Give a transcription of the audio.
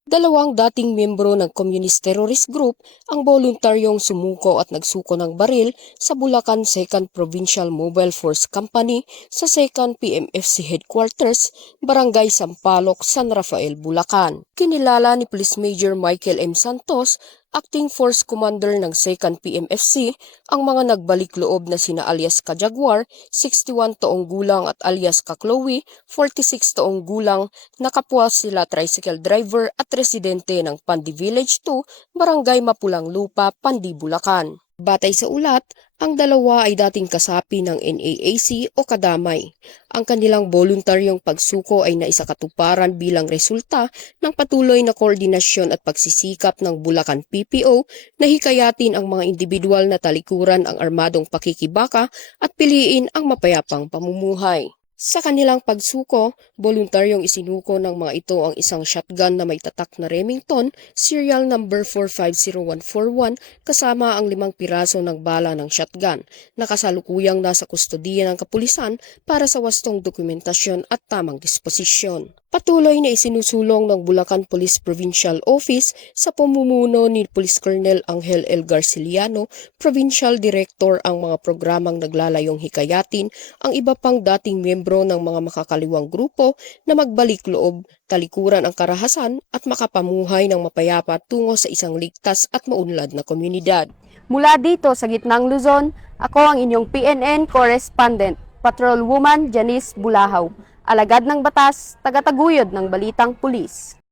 Dalawang dating miyembro ng Communist Terrorist Group ang voluntaryong sumuko at nagsuko ng baril sa Bulacan 2nd Provincial Mobile Force Company sa 2nd PMFC Headquarters, Barangay Sampaloc, San Rafael, Bulacan. Kinilala ni Police Major Michael M. Santos, Acting Force Commander ng 2nd PMFC, ang mga nagbalik loob na sina alias Ka-Jaguar, 61 taong gulang at alias Ka-Chloe, 46 taong gulang, na kapwa sila tricycle driver at residente ng Pandi Village 2, Barangay Mapulang Lupa, Pandi, Bulacan. Batay sa ulat, ang dalawa ay dating kasapi ng NAAC o kadamay. Ang kanilang voluntaryong pagsuko ay naisakatuparan bilang resulta ng patuloy na koordinasyon at pagsisikap ng Bulacan PPO na hikayatin ang mga individual na talikuran ang armadong pakikibaka at piliin ang mapayapang pamumuhay. Sa kanilang pagsuko, voluntaryong isinuko ng mga ito ang isang shotgun na may tatak na Remington, serial number 450141, kasama ang 5 piraso ng bala ng shotgun, na kasalukuyang nasa kustodiya ng kapulisan para sa wastong dokumentasyon at tamang disposisyon. Patuloy na isinusulong ng Bulacan Police Provincial Office sa pamumuno ni Police Colonel Angel L. Garciliano, Provincial Director, ang mga programang naglalayong hikayatin ang iba pang dating miyembro ng mga makakaliwang grupo na magbalik loob, talikuran ang karahasan at makapamuhay ng mapayapa tungo sa isang ligtas at maunlad na komunidad. Mula dito sa Gitnang Luzon, ako ang inyong PNN Correspondent, Patrolwoman Janice Bulahaw, alagad ng batas, tagataguyod ng balitang pulis.